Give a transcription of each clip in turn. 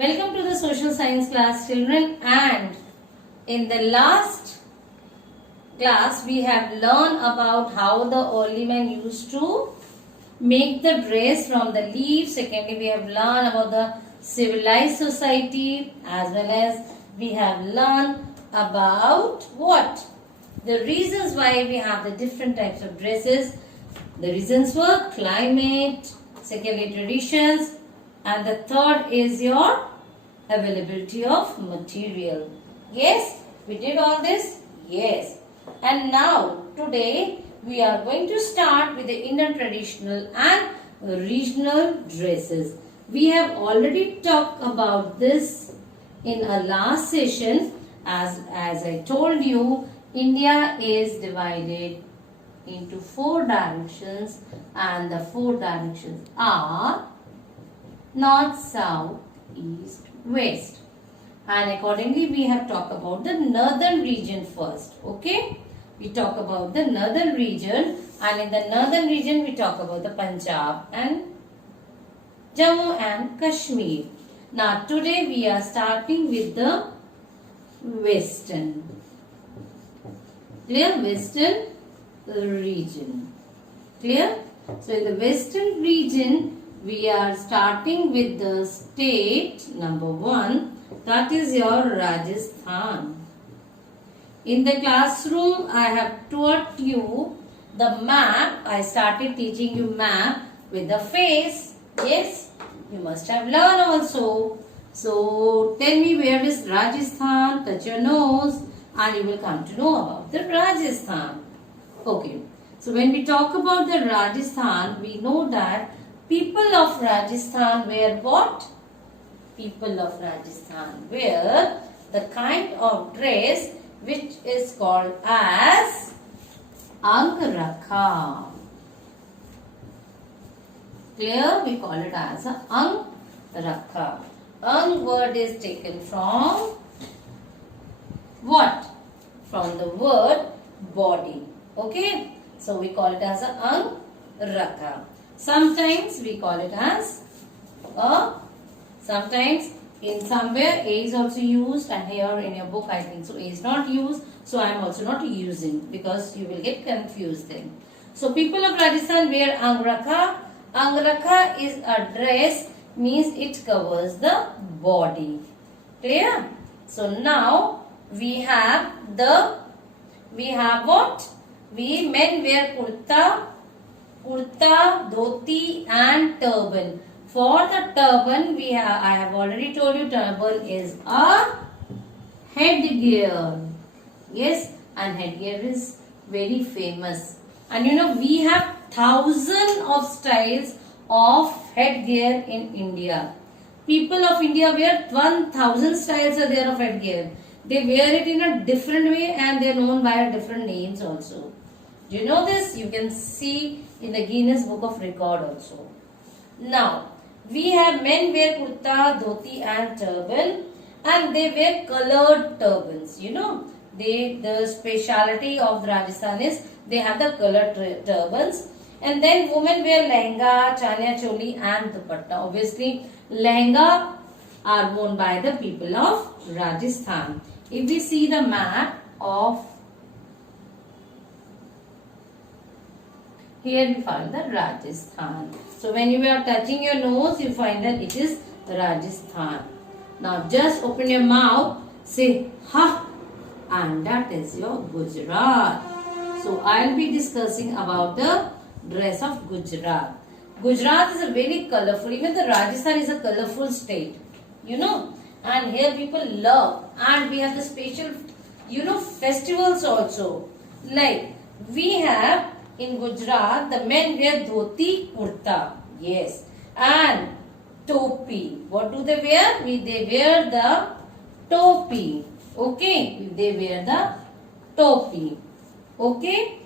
Welcome to the social science class, children. And in the last class, we have learned about how the early men used to make the dress from the leaves. Secondly, we have learned about the civilized society, as well as we have learned about what? The reasons why we have the different types of dresses. The reasons were climate, secondly traditions, and the third is your availability of material. Yes, we did all this? Yes. And now, today, we are going to start with the Indian traditional and regional dresses. We have already talked about this in a last session. As I told you, India is divided into 4 directions, and the 4 directions are north, south, east, west. And accordingly, we have talked about the northern region first. Okay? We talk about the northern region, and in the northern region, we talk about the Punjab and Jammu and Kashmir. Now, today we are starting with the western. Clear? Western region. Clear? So, in the western region, we are starting with the state number 1, that is your Rajasthan. In the classroom, I have taught you the map. I started teaching you map with the face. Yes, you must have learned also. So, tell me, where is Rajasthan? Touch your nose and you will come to know about the Rajasthan. Okay, so when we talk about the Rajasthan, we know that people of Rajasthan wear what? People of Rajasthan wear the kind of dress which is called as Angrakha. Clear? We call it as Angrakha. Ang word is taken from what? From the word body. Okay? So we call it as Angrakha. Sometimes we call it as sometimes in somewhere A is also used, and here in your book I think so A is not used. So I am also not using, because you will get confused then. So people of Rajasthan wear Angrakha. Angrakha is a dress, means it covers the body. Clear? So now we have what? Men wear kurta, dhoti and turban. For the turban, I have already told you, turban is a headgear. Yes, and headgear is very famous. And you know, we have thousands of styles of headgear in India. People of India wear 1,000 styles are there of headgear. They wear it in a different way, and they are known by different names also. Do you know this? You can see in the Guinness Book of Record also. Now, we have men wear kurta, dhoti and turban, and they wear colored turbans. You know, the speciality of Rajasthan is they have the colored turbans. And then women wear lehenga, chania choli and dupatta. Obviously, lehenga are worn by the people of Rajasthan. If we see the map of, here we find the Rajasthan. So when you are touching your nose, you find that it is Rajasthan. Now just open your mouth, say ha, and that is your Gujarat. So I will be discussing about the dress of Gujarat. Gujarat is a very colorful, even the Rajasthan is a colorful state, you know, and here people love, and we have the special, you know, festivals also. Like we have in Gujarat, the men wear dhoti, kurta, yes, and topi. What do they wear? They wear the topi. Okay, they wear the topi. Okay,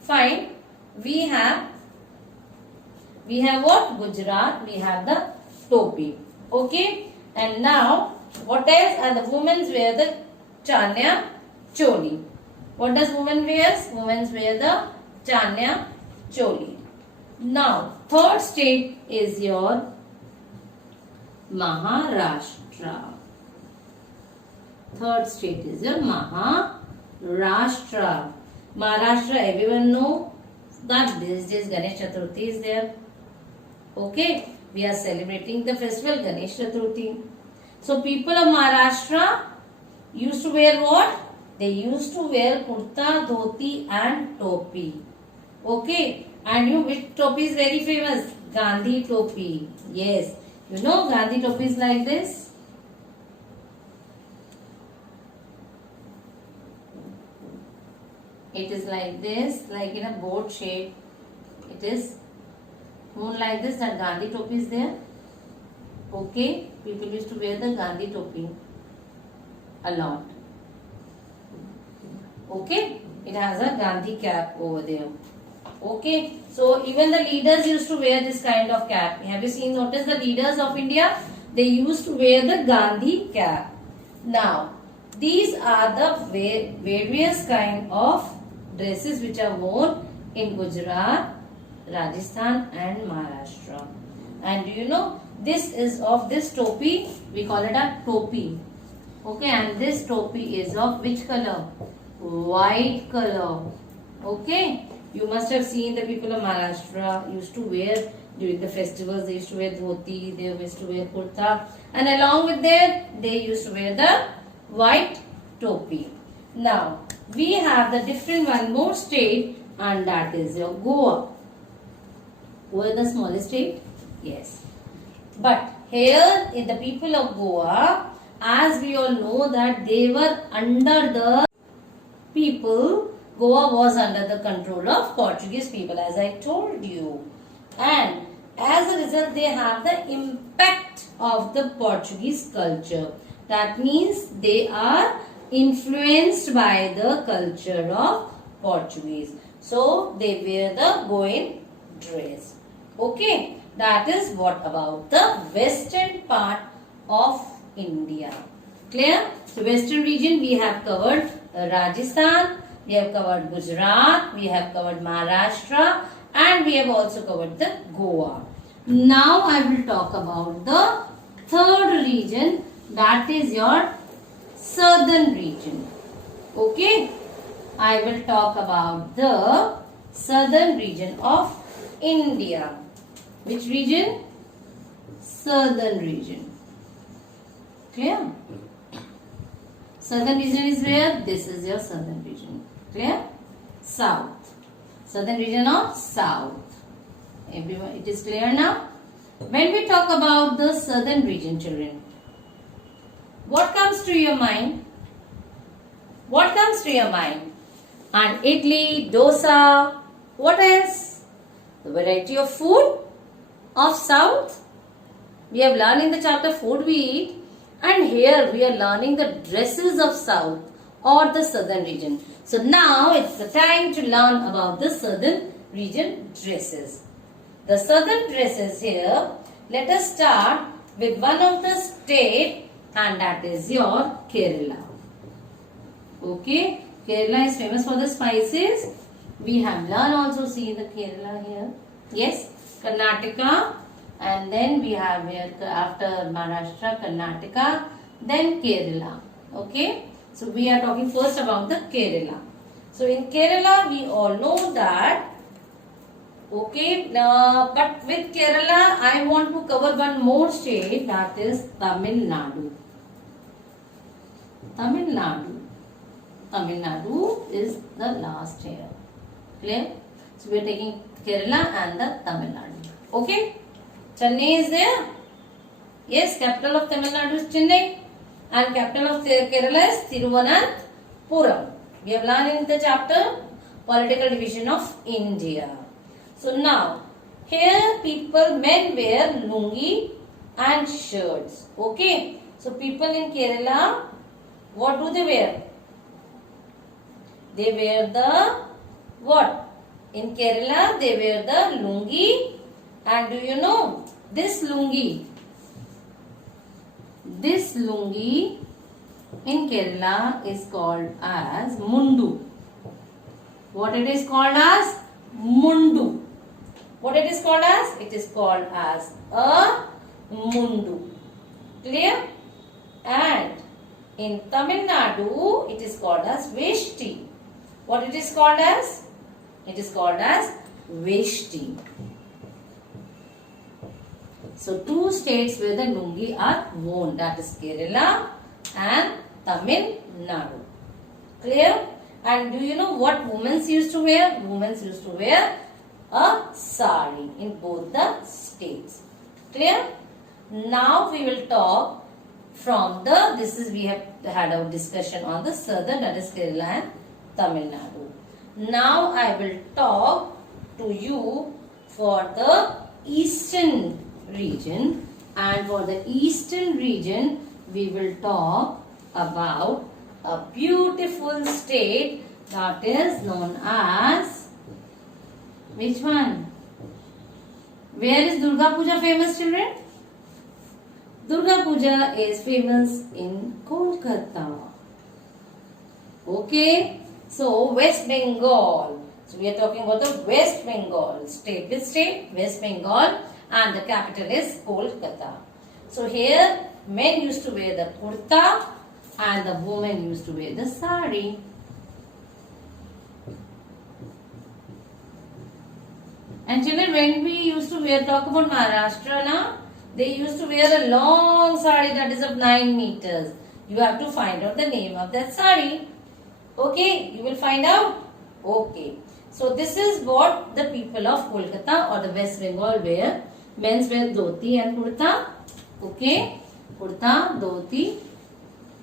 fine. We have what? Gujarat. We have the topi. Okay, and now what else? And the women wear the chania choli. What does women wear? Women wear the chania choli. Now, third state is your Maharashtra. Third state is your Maharashtra. Maharashtra, everyone know that these days Ganesh Chaturthi is there. Okay, we are celebrating the festival Ganesh Chaturthi. So people of Maharashtra used to wear what? They used to wear kurta, dhoti and topi. Okay, and you which topi is very famous? Gandhi topi. Yes, you know Gandhi topi is like this. It is like this, like in a boat shape. It is worn like this, that Gandhi topi is there. Okay, people used to wear the Gandhi topi a lot. Okay, it has a Gandhi cap over there. Okay, so even the leaders used to wear this kind of cap. Have you seen, notice the leaders of India? They used to wear the Gandhi cap. Now, these are the various kind of dresses which are worn in Gujarat, Rajasthan and Maharashtra. And do you know, this is of this topi, we call it a topi. Okay, and this topi is of which color? White color. Okay, you must have seen the people of Maharashtra used to wear during the festivals. They used to wear dhoti, they used to wear kurta, and along with that they used to wear the white topi. Now we have the different one more state, and that is your Goa. Goa is the smallest state. Yes, but here in the people of Goa, as we all know that they were under the people, Goa was under the control of Portuguese people, as I told you, and as a result they have the impact of the Portuguese culture. That means they are influenced by the culture of Portuguese. So they wear the Goan dress. Okay, that is what about the western part of India. Clear? So western region we have covered Rajasthan, we have covered Gujarat, we have covered Maharashtra, and we have also covered the Goa. Now I will talk about the third region, that is your southern region. Okay, I will talk about the southern region of India. Which region? Southern region. Clear? Southern region is where? This is your southern region. Clear? South. Southern region of South. Everyone, it is clear now? When we talk about the southern region, children, what comes to your mind? What comes to your mind? And idli, dosa, what else? The variety of food of South. We have learned in the chapter food we eat, and here we are learning the dresses of South or the southern region. So now it's the time to learn about the southern region dresses. The southern dresses here, let us start with one of the state, and that is your Kerala. Okay, Kerala is famous for the spices. We have learned also see the Kerala here. Yes, Karnataka, and then we have here after Maharashtra, Karnataka, then Kerala. Okay, so we are talking first about the Kerala. So in Kerala we all know that. Okay, but with Kerala I want to cover one more state, that is Tamil Nadu. Tamil Nadu. Tamil Nadu is the last here. Clear? So we are taking Kerala and the Tamil Nadu. Okay? Chennai is there? Yes, capital of Tamil Nadu is Chennai, and capital of Kerala is Thiruvananthapuram. We have learned in the chapter political division of India. So now, here men wear lungi and shirts. Okay? So people in Kerala, what do they wear? They wear the what? In Kerala, they wear the lungi, and do you know this lungi? This lungi in Kerala is called as mundu. What it is called as? Mundu. What it is called as? It is called as a mundu. Clear? And in Tamil Nadu, it is called as Veshti. What it is called as? It is called as Veshti. So, two states where the lungi are worn, that is Kerala and Tamil Nadu. Clear? And do you know what women used to wear? Women used to wear a sari in both the states. Clear? Now we will talk from the, we have had our discussion on the southern, that is Kerala and Tamil Nadu. Now I will talk to you for the eastern region, and for the eastern region we will talk about a beautiful state that is known as, which one? Where is Durga Puja famous, children? Durga Puja is famous in Kolkata. Okay, so West Bengal. So we are talking about the West Bengal state. Which state? West Bengal, and the capital is Kolkata. So here men used to wear the kurta and the women used to wear the sari. And children, when we used to talk about Maharashtra now, they used to wear a long sari that is of 9 meters. You have to find out the name of that sari. Okay, you will find out. Okay. So this is what the people of Kolkata or the West Bengal wear. Men's wear dhoti and kurta. Okay, kurta, dhoti,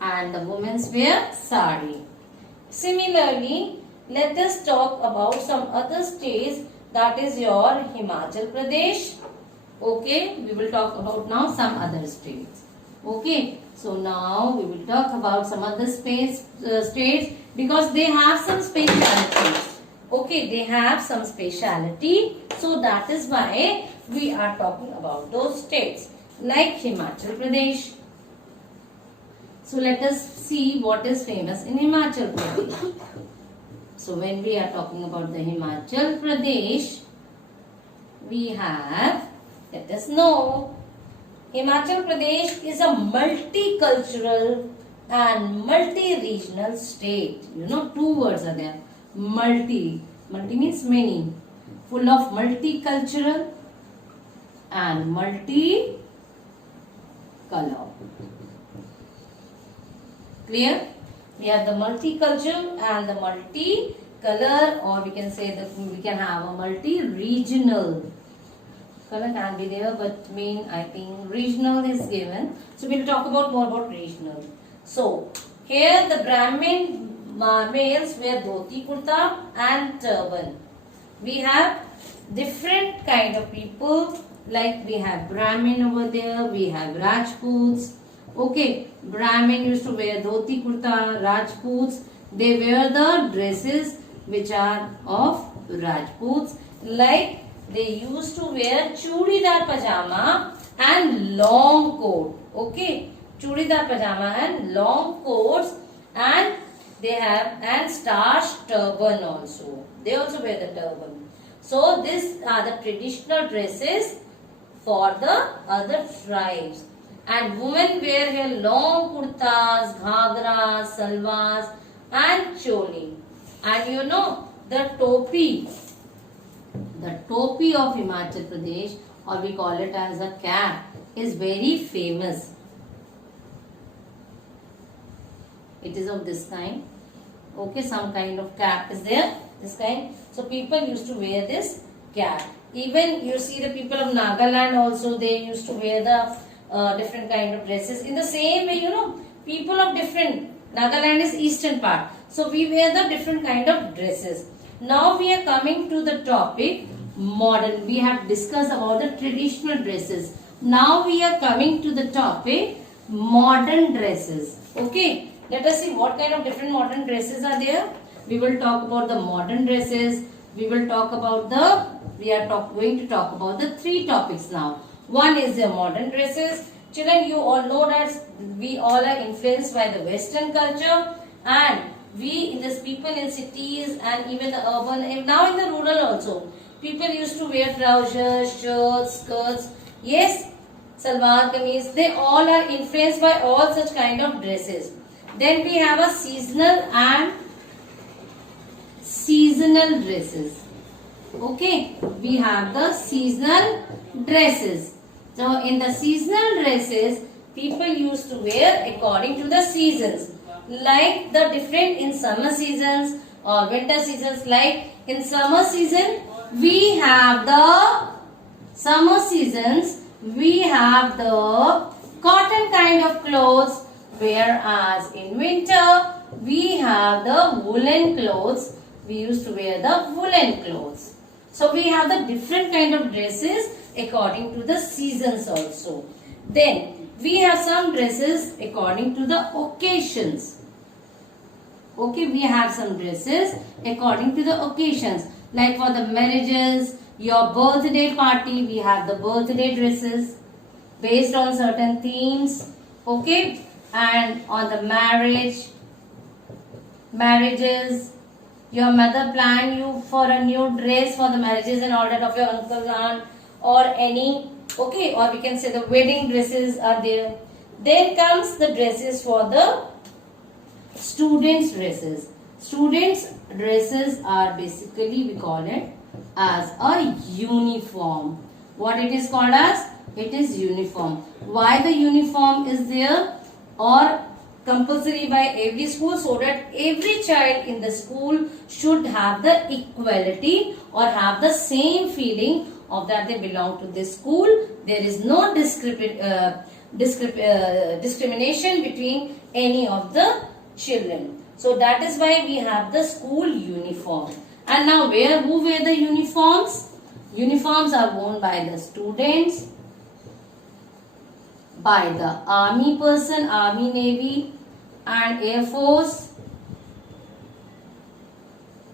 and the women's wear sari. Similarly, let us talk about some other states, that is your Himachal Pradesh. Okay, we will talk about now some other states. Okay, so now we will talk about some other states because they have some specialities. Okay, they have some speciality, so that is why we are talking about those states like Himachal Pradesh. So let us see what is famous in Himachal Pradesh. So when we are talking about the Himachal Pradesh, we have, let us know, Himachal Pradesh is a multicultural and multi-regional state. You know, two words are there. Multi means many. Full of multicultural and multi-color. Clear? We have the multicultural and the multi-color, or we can say that we can have a multi-regional. Color can be there, but main I think regional is given. So we will talk about more about regional. So here the Brahmin males wear dhoti, kurta and turban. We have different kind of people, like we have Brahmin over there, we have Rajputs. Okay, Brahmin used to wear dhoti, kurta, Rajputs, they wear the dresses which are of Rajputs, like they used to wear chudidar pajama and long coat. Okay, chudidar pajama and long coats, and they have and starched turban also. They also wear the turban. So these are the traditional dresses for the other tribes. And women wear here long kurtas, ghagras, salwars and choli. And you know the topi of Himachal Pradesh, or we call it as a cap, is very famous. It is of this kind. Okay, some kind of cap is there, this kind. So people used to wear this cap. Even you see the people of Nagaland also, they used to wear the different kind of dresses. In the same way, you know, people of different, Nagaland is eastern part. So we wear the different kind of dresses. Now we are coming to the topic modern. We have discussed about the traditional dresses. Now we are coming to the topic modern dresses. Okay, let us see what kind of different modern dresses are there. We will talk about the modern dresses. We will talk about going to talk about the three topics now. One is the modern dresses. Children, you all know that we all are influenced by the Western culture, and we in this people in cities and even the urban, and now in the rural also, people used to wear trousers, shirts, skirts. Yes, salwar kameez, they all are influenced by all such kind of dresses. Then we have a seasonal and seasonal dresses. Okay, we have the seasonal dresses. So in the seasonal dresses, people used to wear according to the seasons. Like the different in summer seasons or winter seasons. Like in summer season, we have the cotton kind of clothes, whereas in winter we have the woolen clothes. We used to wear the woolen clothes. So we have the different kind of dresses according to the seasons also. Then we have some dresses according to the occasions. Okay, we have some dresses according to the occasions. Like for the marriages, your birthday party, we have the birthday dresses based on certain themes. Okay, and on the marriages, your mother planned you for a new dress for the marriages and all that of your uncle, aunt or any. Okay, or we can say the wedding dresses are there. Then comes the dresses for the students' dresses. Students' dresses are basically, we call it as a uniform. What it is called as? It is uniform. Why the uniform is there or compulsory by every school? So that every child in the school should have the equality or have the same feeling of that they belong to this school. There is no discrimination between any of the children. So that is why we have the school uniform. And now who wear the uniforms? Uniforms are worn by the students, by the army person, army, navy and air force.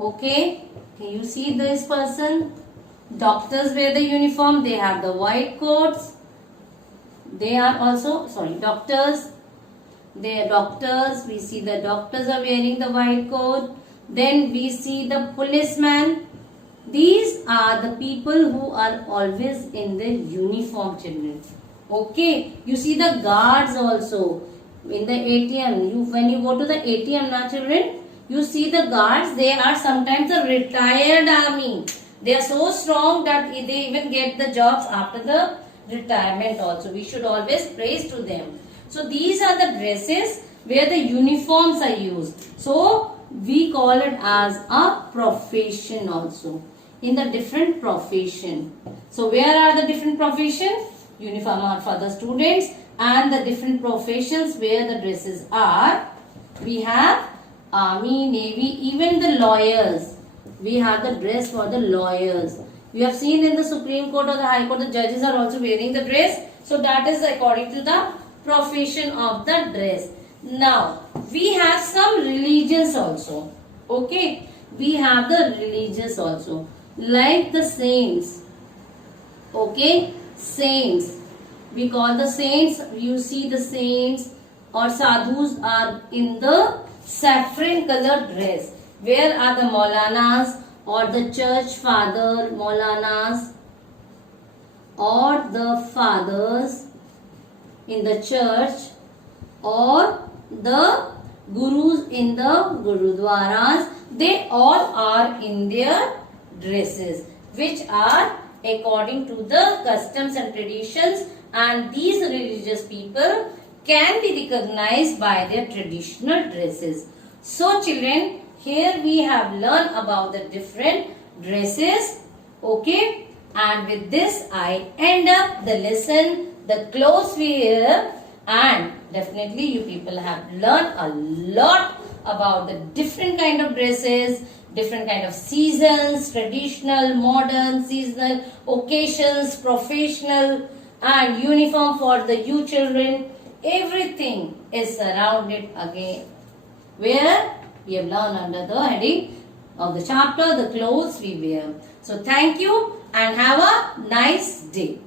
Okay, can you see this person? Doctors wear the uniform. They have the white coats. They are also, doctors. They are doctors. We see the doctors are wearing the white coat. Then we see the policeman. These are the people who are always in their uniform, children. Okay, you see the guards also in the ATM. When you go to the ATM now, children, you see the guards. They are sometimes a retired army. They are so strong that they even get the jobs after the retirement also. We should always praise to them. So these are the dresses where the uniforms are used. So we call it as a profession also. In the different profession. So where are the different professions? Uniform are for the students, and the different professions where the dresses are. We have army, navy, even the lawyers. We have the dress for the lawyers. We have seen in the Supreme Court or the High Court, the judges are also wearing the dress. So that is according to the profession of the dress. Now, we have some religions also. Okay, we have the religious also. Like the saints. Okay, saints. We call the saints. You see the saints or sadhus are in the saffron colored dress. Where are the Maulanas or the church father Maulanas or the fathers in the church or the gurus in the gurudwaras? They all are in their dresses, which are according to the customs and traditions, and these religious people can be recognized by their traditional dresses. So children, here we have learned about the different dresses. Okay, and with this I end up the lesson, the clothes we wear, and definitely you people have learned a lot about the different kind of dresses, different kind of seasons, traditional, modern, seasonal, occasions, professional, and uniform for the you children. Everything is surrounded again where we have learned under the heading of the chapter, the clothes we wear. So thank you and have a nice day.